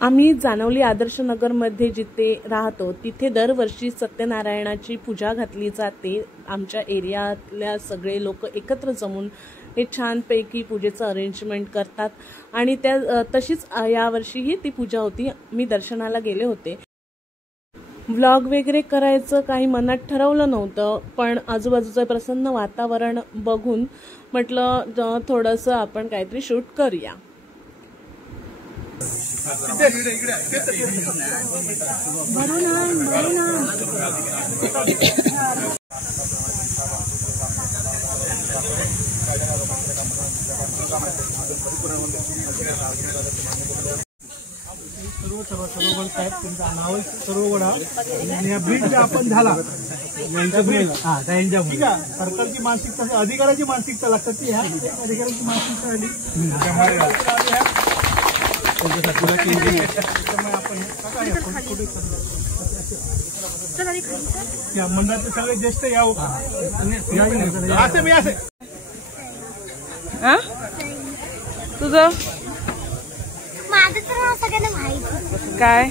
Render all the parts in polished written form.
आम्ही जानवली आदर्श नगरमध्ये जिथे राहतो तिथे दरवर्षी सत्यनारायणाची पूजा घातली जाते। आमच्या एरियातल्या सगळे लोक एकत्र जमून हे छानपैकी पूजेचं अरेंजमेंट करतात आणि त्या तशीच यावर्षीही ती पूजा होती। मी दर्शनाला गेले होते। व्लॉग वगैरे करायचं काही मनात ठरवलं नव्हतं, पण आजूबाजूचं प्रसन्न वातावरण बघून म्हटलं थोडंसं आपण काहीतरी शूट करूया। सरोवर साहेब तुमचा नाव सरोवडा ब्रिज आपण झाला ठीक आहे। सरकारची मानसिकता अधिकाराची मानसिकता लागतात ती ह्या अधिकाराची मानसिकता आली आपण मंडळाचे सगळे ज्येष्ठ यावं तुझं काय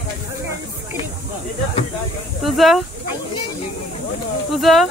तुझं तुझं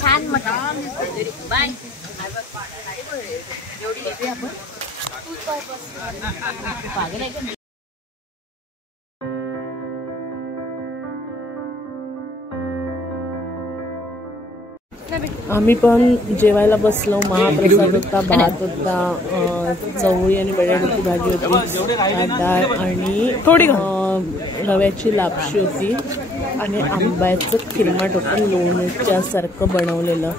छान मटण आम्ही पण जेवायला बसलो। महाप्रसाद होता, भात होता, चवळी आणि बटाट्याची भाजी होती, डाळ आणि थोडी रव्याची लापशी होती आणि आंब्याचं खिरमाट होतं, लोणच्या सारखं बनवलेलं।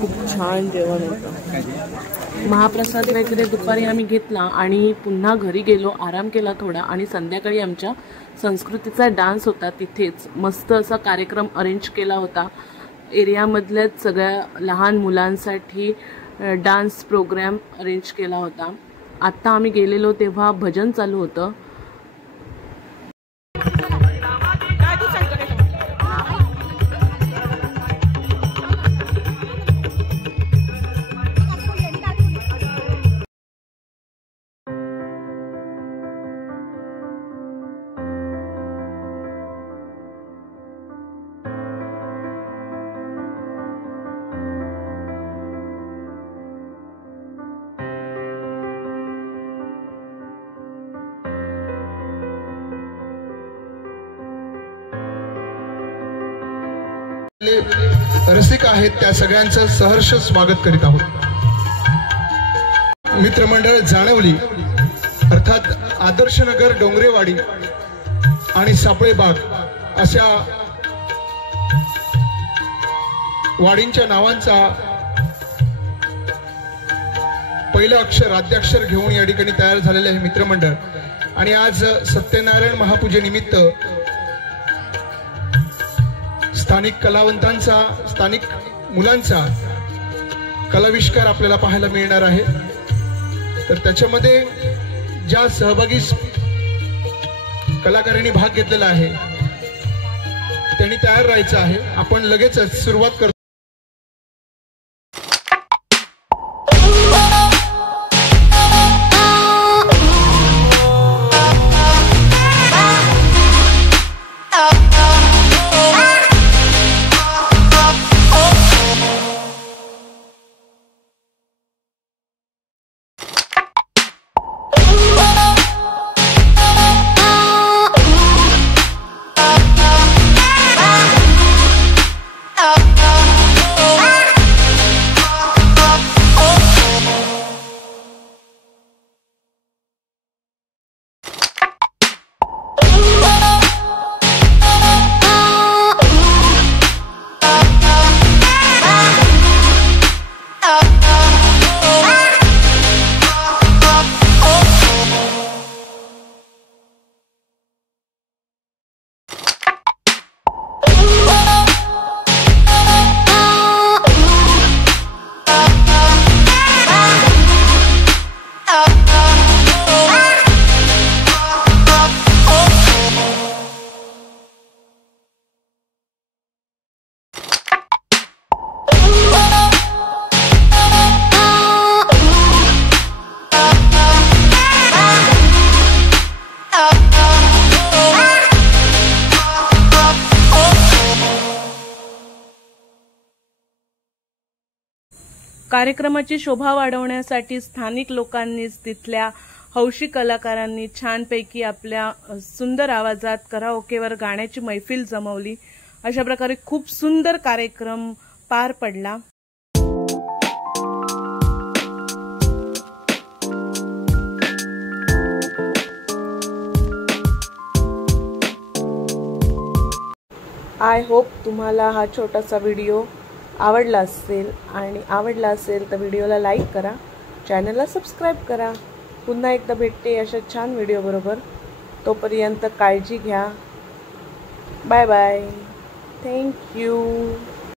खूप छान जेवण होतं। महाप्रसाद वगैरे दुपारी आम्ही घेतला आणि पुन्हा घरी गेलो, आराम केला थोडा आणि संध्याकाळी आमच्या संस्कृतीचा डान्स होता। तिथेच मस्त असा कार्यक्रम अरेंज केला होता। एरियामधल्याच सगळ्या लहान मुलांसाठी डान्स प्रोग्राम अरेंज केला होता। आत्ता आम्ही गेलेलो तेव्हा भजन चालू होतं। रसिक आहेत त्या सगळ्यांचं सहर्ष स्वागत करीत आहोत। मित्रमंडळ जानवली अर्थात आदर्शनगर, डोंगरेवाडी आणि सापळेबाग अशा वाडींच्या नावांचा पहिलं अक्षर आद्याक्षर घेऊन या ठिकाणी तयार झालेले आहे मित्रमंडळ। आणि आज सत्यनारायण महापूजेनिमित्त स्थानिक कलावंतांचा, स्थानिक मुलांचा कलाविष्कार आपल्याला पाहायला मिळणार आहे। तर त्याच्यामध्ये ज्या सहभागी कलाकारांनी भाग घेतलेला आहे त्यांनी तयार राहायचं आहे। आपण लगेचच सुरुवात करतो। कार्यक्रमाची शोभा वाढवण्यासाठी स्थानिक लोकांनीच तिथल्या हौशी कलाकारांनी छानपैकी आपल्या सुंदर आवाजात कराओकेवर गाण्याची मैफिल जमवली। अशा प्रकारे खूप सुंदर कार्यक्रम पार पडला। आय होप तुम्हाला हा छोटासा व्हिडिओ आवडला असेल तर व्हिडिओला लाईक करा, चॅनलला सबस्क्राईब करा। पुन्हा एकदा भेटते अशा छान व्हिडिओ बरोबर। तोपर्यंत काळजी घ्या। Bye bye. Thank you.